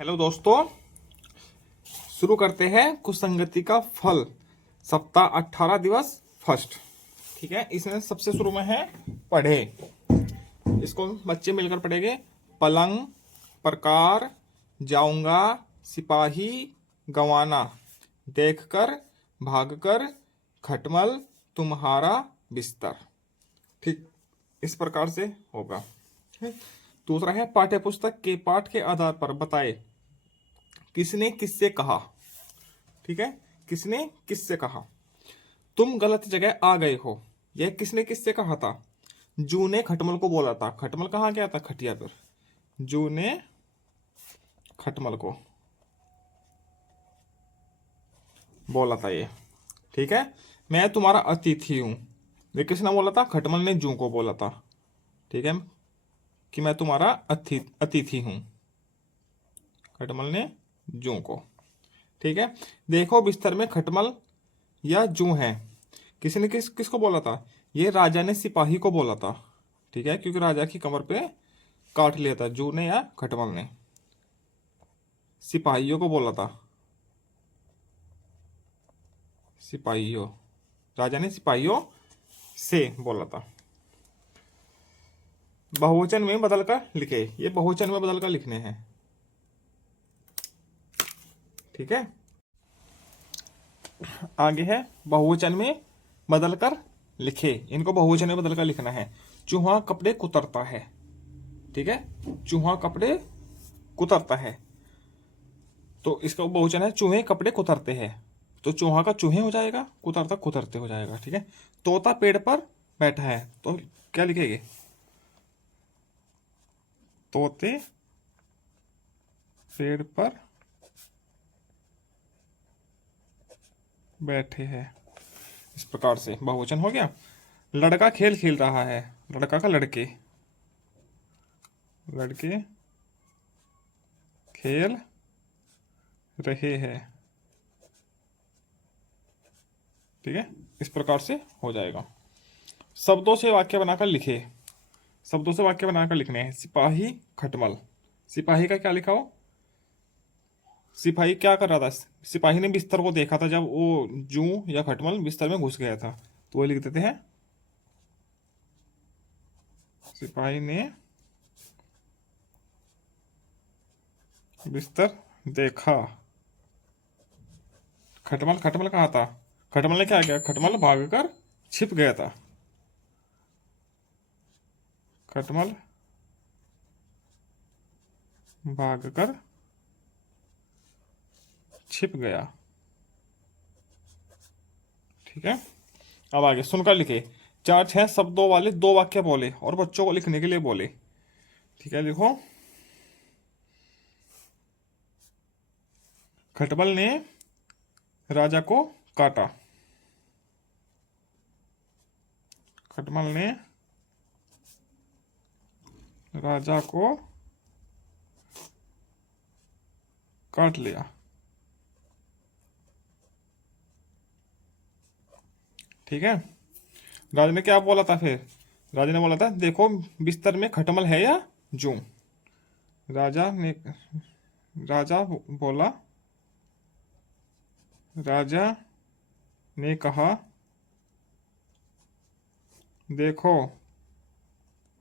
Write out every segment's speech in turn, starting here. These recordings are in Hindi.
हेलो दोस्तों, शुरू करते हैं कुसंगति का फल। सप्ताह 18 दिवस फर्स्ट। ठीक है, इसमें सबसे शुरू में है पढ़े। इसको बच्चे मिलकर पढ़ेंगे। पलंग, प्रकार, जाऊंगा, सिपाही, गंवाना, देखकर, भागकर, खटमल, तुम्हारा बिस्तर। ठीक, इस प्रकार से होगा। दूसरा है पाठ्य पुस्तक के पाठ के आधार पर बताए किसने किससे कहा। ठीक है, किसने किससे कहा। तुम गलत जगह आ गए हो, यह किसने किससे कहा था। जू ने खटमल को बोला था। खटमल कहाँ गया था? खटिया पर। जू ने खटमल को बोला था ये। ठीक है, मैं तुम्हारा अतिथि हूं, ये किसने बोला था? खटमल ने जू को बोला था। ठीक है, कि मैं तुम्हारा अतिथि हूं, खटमल ने जू को। ठीक है, देखो बिस्तर में खटमल या जू है, किसी ने किसको बोला था? ये राजा ने सिपाही को बोला था। ठीक है, क्योंकि राजा की कमर पे काट लिया था जू ने या खटमल ने। सिपाहियों को बोला था, सिपाहियों, राजा ने सिपाहियों से बोला था। बहुवचन में बदलकर लिखे, ये बहुवचन में बदलकर लिखने हैं। ठीक है, आगे है बहुवचन में बदलकर लिखे, इनको बहुवचन में बदलकर लिखना है। चूहा कपड़े कुतरता है। ठीक है, चूहा कपड़े कुतरता है, तो इसका बहुवचन है चूहे कपड़े कुतरते हैं, तो चूहा का चूहे हो जाएगा, कुतरता कुतरते हो जाएगा। ठीक है, तोता पेड़ पर बैठा है, तो क्या लिखेंगे? तोते पेड़ पर बैठे हैं, इस प्रकार से बहुवचन हो गया। लड़का खेल खेल रहा है, लड़का का लड़के, लड़के खेल रहे हैं। ठीक है, इस प्रकार से हो जाएगा। शब्दों से वाक्य बनाकर लिखे, शब्दों से वाक्य बनाकर लिखने हैं। सिपाही खटमल, सिपाही का क्या लिखा हो? सिपाही क्या कर रहा था? सिपाही ने बिस्तर को देखा था जब वो जू या खटमल बिस्तर में घुस गया था, तो वो लिख देते हैं सिपाही ने बिस्तर देखा। खटमल, खटमल कहाँ था? खटमल ने क्या किया? खटमल भागकर छिप गया था। खटमल भागकर छिप गया। ठीक है, अब आगे सुनकर लिखे। 4-6 शब्दों वाले 2 वाक्य बोले और बच्चों को लिखने के लिए बोले। ठीक है, लिखो। खटमल ने राजा को काटा। खटमल ने राजा को काट लिया। ठीक है, राजा ने क्या बोला था फिर? राजा ने बोला था देखो बिस्तर में खटमल है या जू। राजा ने, राजा बोला, राजा ने कहा देखो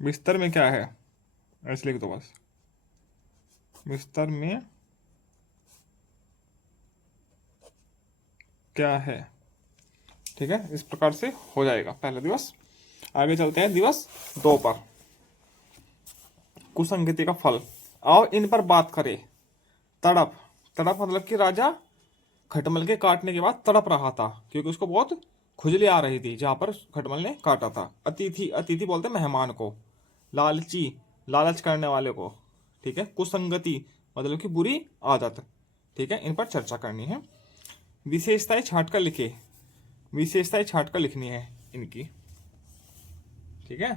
बिस्तर में क्या है, ऐसे लिख दो बस। बिस्तर में क्या है। ठीक है, इस प्रकार से हो जाएगा पहला दिवस। आगे चलते हैं दिवस 2 पर। कुसंगति का फल। आओ इन पर बात करें। तड़प, तड़प मतलब कि राजा खटमल के काटने के बाद तड़प रहा था, क्योंकि उसको बहुत खुजली आ रही थी जहां पर खटमल ने काटा था। अतिथि, अतिथि बोलते हैं मेहमान को। लालची, लालच करने वाले को। ठीक है, कुसंगति मतलब कि बुरी आदत। ठीक है, इन पर चर्चा करनी है। विशेषताएं छांट कर लिखे, विशेषताएं छांट कर लिखनी है इनकी। ठीक है,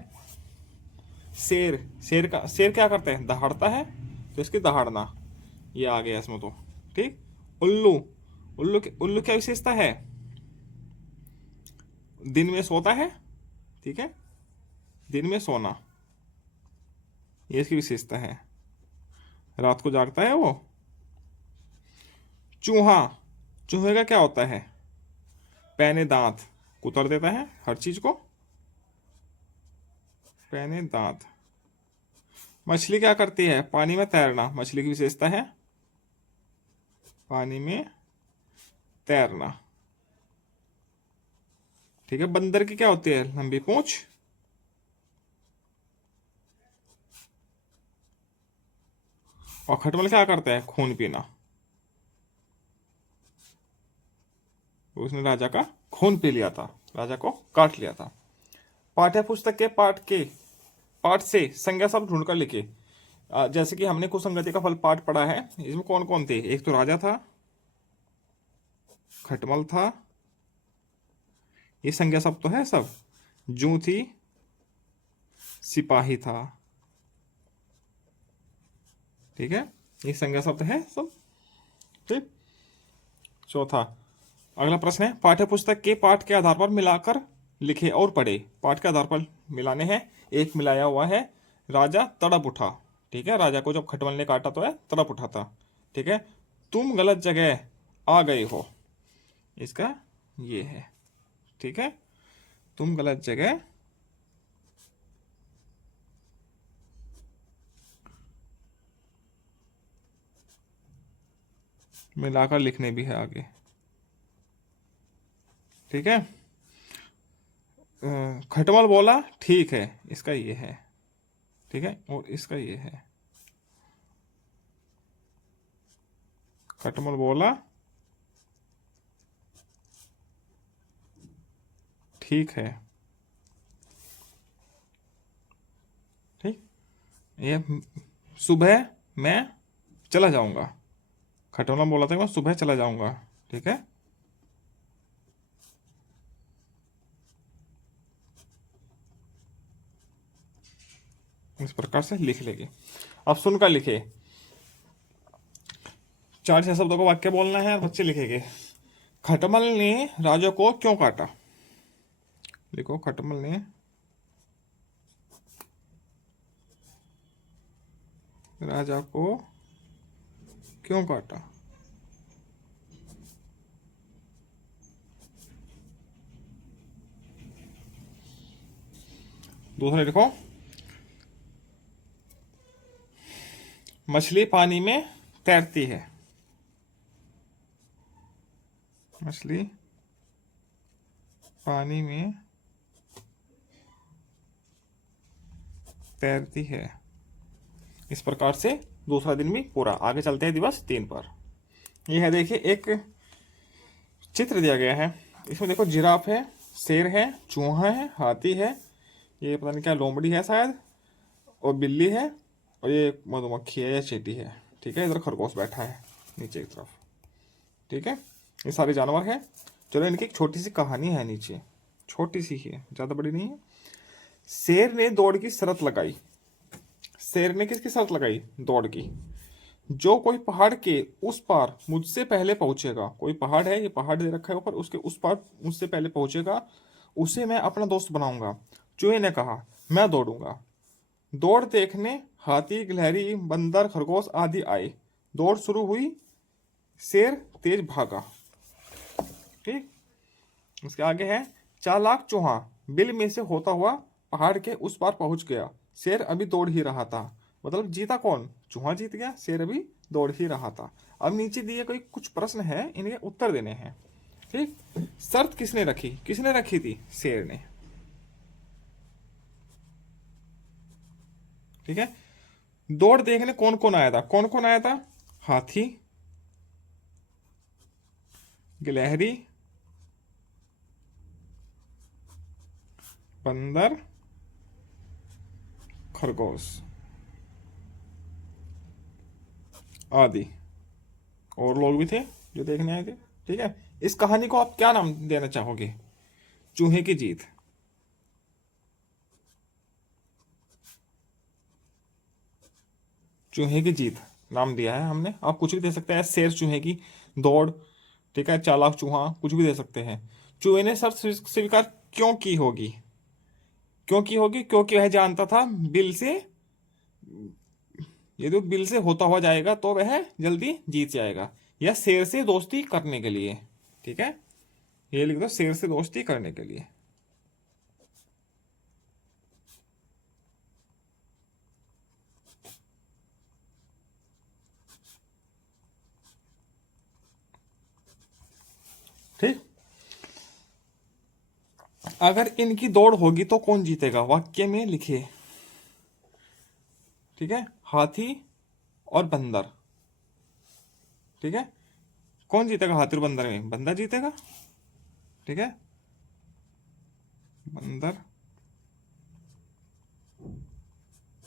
शेर, शेर का, शेर क्या करते हैं? दहाड़ता है, तो इसकी दहाड़ना ये आ गया इसमें तो। ठीक, उल्लू, उल्लू क्या विशेषता है? दिन में सोता है। ठीक है, दिन में सोना, ये इसकी विशेषता है। रात को जागता है वो, चूहा, चूहे का क्या होता है? पैने दांत, कुतर देता है हर चीज को, पैने दांत। मछली क्या करती है? पानी में तैरना, मछली की विशेषता है पानी में तैरना। ठीक है। बंदर की क्या होती है? लंबी पूंछ। और खटमल क्या करता है? खून पीना। उसने राजा का खून पी लिया था, राजा को काट लिया था। पाठ्य पुस्तक के पाठ से संज्ञा शब्द ढूंढकर लिखे। जैसे कि हमने कुसंगति का फल पाठ पढ़ा है, इसमें कौन कौन थे? एक तो राजा था, खटमल था, ये संज्ञा शब्द तो है सब। जू थी, सिपाही था। ठीक है, ये संज्ञा शब्द है सब। ठीक। चौथा, अगला प्रश्न है, पाठ्य पुस्तक के पाठ के आधार पर मिलाकर लिखे और पढ़े। पाठ के आधार पर मिलाने हैं। एक मिलाया हुआ है, राजा तड़प उठा। ठीक है, राजा को जब खटमल ने काटा तो है तड़प उठा था। ठीक है। तुम गलत जगह आ गए हो, इसका ये है। ठीक है, तुम गलत जगह मिलाकर लिखने भी है आगे। ठीक है। खटमल बोला ठीक है, इसका ये है। ठीक है, और इसका ये है। खटमल बोला ठीक है। ठीक। ये सुबह मैं चला जाऊंगा, खटमल बोला था मैं सुबह चला जाऊंगा। ठीक है। इस प्रकार से लिख लेंगे। अब सुनकर लिखे। 4-6 शब्दों को वाक्य बोलना है और बच्चे लिखेंगे। खटमल ने राजा को क्यों काटा? लिखो, खटमल ने राजा को क्यों काटा? दूसरा लिखो, मछली पानी में तैरती है। मछली पानी में तैरती है। इस प्रकार से दूसरा दिन भी पूरा। आगे चलते हैं दिवस 3 पर। यह है, देखिए एक चित्र दिया गया है। इसमें देखो, जिराफ है, शेर है, चूहा है, हाथी है, ये पता नहीं क्या लोमड़ी है शायद, और बिल्ली है, और ये मधुमक्खी है या चींटी है। ठीक है, इधर खरगोश बैठा है नीचे की तरफ। ठीक है, ये सारे जानवर हैं। चलो, इनकी एक छोटी सी कहानी है नीचे, छोटी सी ही है, ज़्यादा बड़ी नहीं है। शेर ने दौड़ की शर्त लगाई। शेर ने किसकी शर्त लगाई? दौड़ की। जो कोई पहाड़ के उस पार मुझसे पहले पहुंचेगा, कोई पहाड़ है, ये पहाड़ दे रखा है ऊपर, उसके उस पार मुझसे पहले पहुंचेगा, उसे मैं अपना दोस्त बनाऊंगा। चूहे ने कहा, मैं दौड़ूंगा। दौड़ देखने हाथी, गिलहरी, बंदर, खरगोश आदि आए। दौड़ शुरू हुई, शेर तेज भागा। ठीक। उसके आगे है, चालाक चूहा बिल में से होता हुआ पहाड़ के उस पार पहुंच गया। शेर अभी दौड़ ही रहा था। मतलब जीता कौन? चूहा जीत गया, शेर अभी दौड़ ही रहा था। अब नीचे दिए कोई कुछ प्रश्न है, इनके उत्तर देने हैं। ठीक। शर्त किसने रखी? किसने रखी थी? शेर ने। ठीक है। दौड़ देखने कौन कौन आया था? कौन कौन आया था? हाथी, गिलहरी, बंदर, खरगोश आदि, और लोग भी थे जो देखने आए थे। ठीक है। इस कहानी को आप क्या नाम देना चाहोगे? चूहे की जीत। चूहे की जीत नाम दिया है हमने। आप कुछ भी दे सकते हैं, शेर चूहे की दौड़। ठीक है, चालाक चूहा, कुछ भी दे सकते हैं। चूहे ने शर्त स्वीकार क्यों की होगी? क्यों की होगी? क्योंकि वह जानता था बिल से, ये तो बिल से होता हुआ जाएगा तो वह जल्दी जीत जाएगा। या शेर से दोस्ती करने के लिए। ठीक है, ये लिख दो, शेर से दोस्ती करने के लिए। ठीक, अगर इनकी दौड़ होगी तो कौन जीतेगा, वाक्य में लिखे। ठीक है, हाथी और बंदर। ठीक है, कौन जीतेगा हाथी और बंदर में, बंदर जीतेगा। ठीक है, बंदर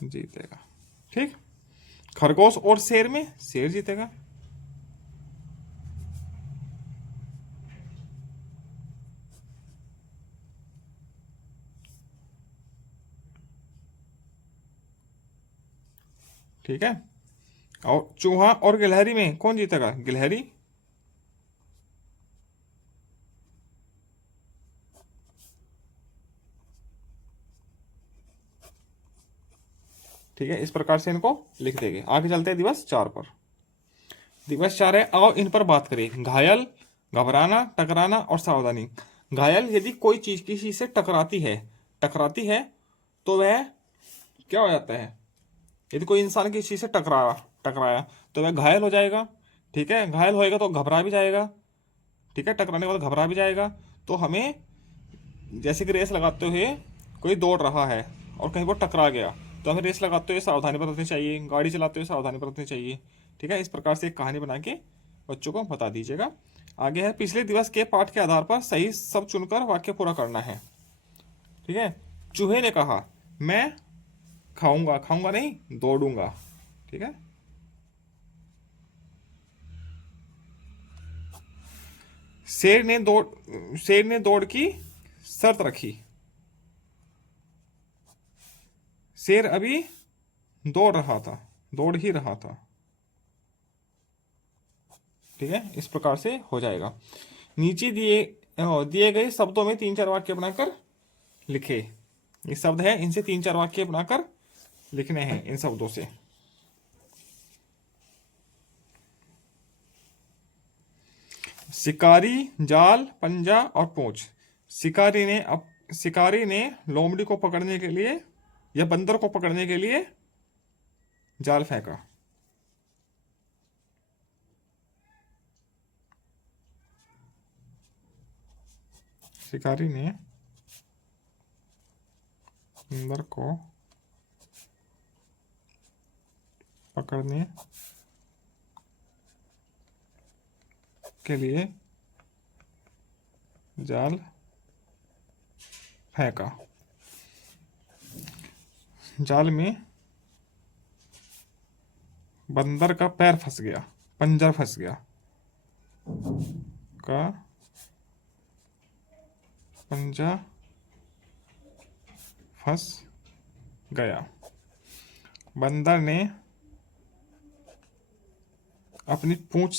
जीतेगा। ठीक, खरगोश और शेर में शेर जीतेगा। ठीक है, और चूहा और गिलहरी में कौन जीतेगा, गिलहरी। ठीक है, इस प्रकार से इनको लिख देंगे। आगे चलते हैं दिवस 4 पर। दिवस 4 है, आओ इन पर बात करें। घायल, घबराना, टकराना और सावधानी। घायल, यदि कोई चीज किसी से टकराती है तो वह क्या हो जाता है, यदि कोई इंसान किसी से टकराया तो वह घायल हो जाएगा। ठीक है, घायल होएगा तो घबरा भी जाएगा। ठीक है, टकराने के बाद घबरा भी जाएगा। तो हमें, जैसे कि रेस लगाते हुए कोई दौड़ रहा है और कहीं वो टकरा गया, तो हमें रेस लगाते हुए सावधानी बरतनी चाहिए, गाड़ी चलाते हुए सावधानी बरतनी चाहिए। ठीक है, इस प्रकार से एक कहानी बना के बच्चों को बता दीजिएगा। आगे है, पिछले दिवस के पाठ के आधार पर सही सब चुनकर वाक्य पूरा करना है। ठीक है, चूहे ने कहा, मैं खाऊंगा, खाऊंगा नहीं, दौड़ूंगा। ठीक है, शेर ने दौड़ की शर्त रखी। शेर अभी दौड़ ही रहा था। ठीक है, इस प्रकार से हो जाएगा। नीचे दिए दिए गए शब्दों में 3-4 वाक्य बनाकर लिखे। ये शब्द है, इनसे 3-4 वाक्य बनाकर लिखने हैं इन शब्दों से। शिकारी, जाल, पंजा और पूंछ। शिकारी ने लोमड़ी को पकड़ने के लिए या बंदर को पकड़ने के लिए जाल फेंका। शिकारी ने बंदर को पकड़ने के लिए जाल फेंका। जाल में बंदर का पैर फंस गया, पंजा फंस गया, का पंजा फंस गया। बंदर ने अपनी पूंछ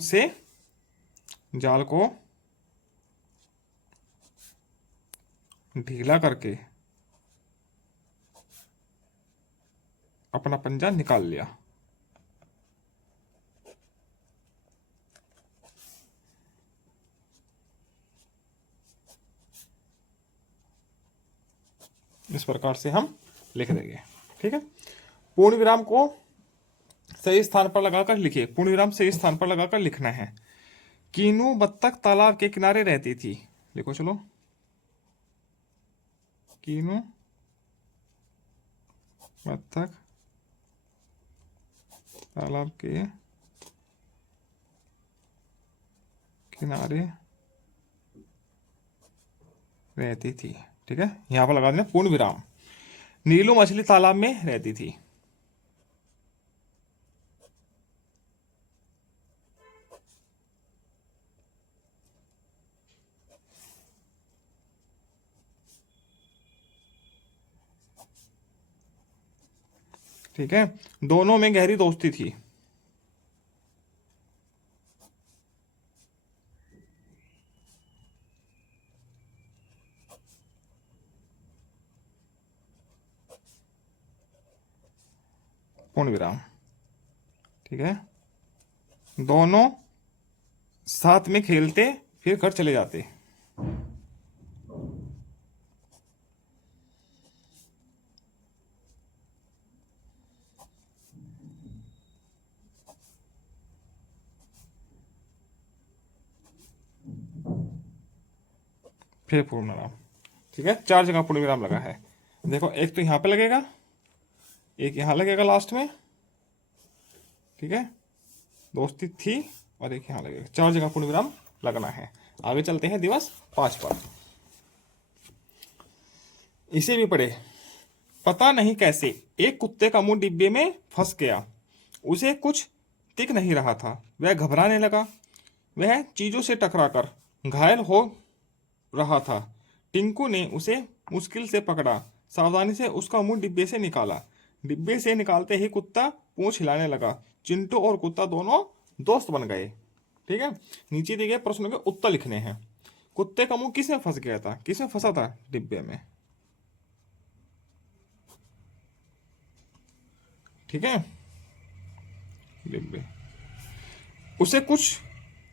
से जाल को ढीला करके अपना पंजा निकाल लिया। इस प्रकार से हम लिख देंगे। ठीक है, पूर्ण विराम को सही स्थान पर लगाकर लिखिए। पूर्ण विराम सही स्थान पर लगाकर लिखना है। कीनू बत्तख तालाब के किनारे रहती थी। लिखो चलो, कीनू बत्तख तालाब के किनारे रहती थी। ठीक है, यहां पर लगा देना पूर्ण विराम। नीलू मछली तालाब में रहती थी। ठीक है, दोनों में गहरी दोस्ती थी। पूर्ण विराम। ठीक है, दोनों साथ में खेलते फिर घर चले जाते। फिर पूर्ण विराम। ठीक है, 4 जगह पूर्ण विराम लगा है। देखो, एक तो यहां पे लगेगा, एक यहां लगेगा लास्ट में। ठीक है, दोस्ती थी, और एक यहां लगेगा। 4 जगह पूर्ण विराम लगना है। आगे चलते हैं दिवस 5 पर। इसे भी पढ़े। पता नहीं कैसे एक कुत्ते का मुंह डिब्बे में फंस गया। उसे कुछ टिक नहीं रहा था, वह घबराने लगा। वह चीजों से टकराकर घायल हो रहा था। टिंकू ने उसे मुश्किल से पकड़ा, सावधानी से उसका मुंह डिब्बे से निकाला। डिब्बे से निकालते ही कुत्ता पूंछ हिलाने लगा। चिंटू और कुत्ता दोनों दोस्त बन गए। ठीक है, नीचे दिए गए प्रश्नों के उत्तर लिखने हैं। कुत्ते का मुंह किसमें फंस गया था? किसमें फंसा था? डिब्बे में। ठीक है, डिब्बे। उसे कुछ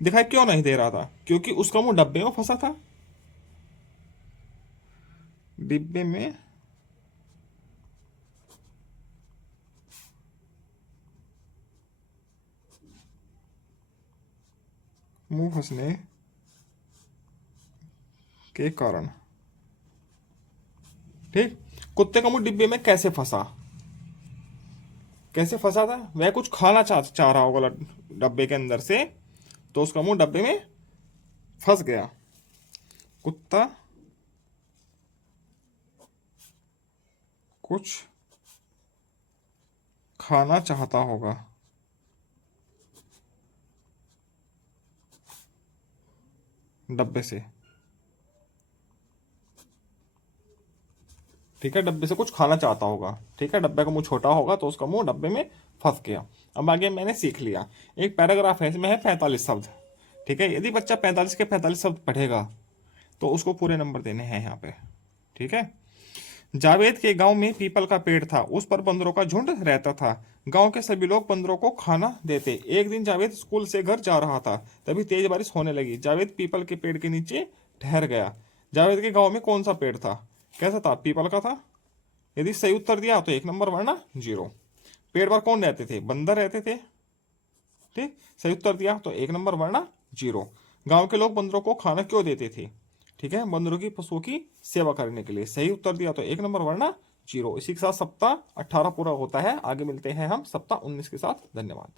दिखाई क्यों नहीं दे रहा था? क्योंकि उसका मुंह डब्बे में फंसा था। डिब्बे में मुंह फंसने के कारण। ठीक, कुत्ते का मुंह डिब्बे में कैसे फंसा? कैसे फंसा था? वह कुछ खाना चाह रहा होगा डब्बे के अंदर से, तो उसका मुंह डब्बे में फंस गया। कुत्ता कुछ खाना चाहता होगा डब्बे से। ठीक है, डब्बे से कुछ खाना चाहता होगा। ठीक है, डब्बे का मुंह छोटा होगा तो उसका मुंह डब्बे में फंस गया। अब आगे मैंने सीख लिया। एक पैराग्राफ है, इसमें है 45 शब्द। ठीक है, यदि बच्चा 45 के 45 शब्द पढ़ेगा तो उसको पूरे नंबर देने हैं यहाँ पे। ठीक है, जावेद के गांव में पीपल का पेड़ था, उस पर बंदरों का झुंड रहता था। गांव के सभी लोग बंदरों को खाना देते। एक दिन जावेद स्कूल से घर जा रहा था, तभी तेज बारिश होने लगी। जावेद पीपल के पेड़ के नीचे ठहर गया। जावेद के गांव में कौन सा पेड़ था? कैसा था? पीपल का था। यदि सही उत्तर दिया तो 1 नंबर, वरना 0। पेड़ पर कौन रहते थे? बंदर रहते थे। ठीक, सही उत्तर दिया तो 1 नंबर, वरना 0। गांव के लोग बंदरों को खाना क्यों देते थे? ठीक है, बंदरों की पशुओं की सेवा करने के लिए। सही उत्तर दिया तो 1 नंबर, वरना 0। इसी के साथ सप्ताह 18 पूरा होता है। आगे मिलते हैं हम सप्ताह 19 के साथ। धन्यवाद।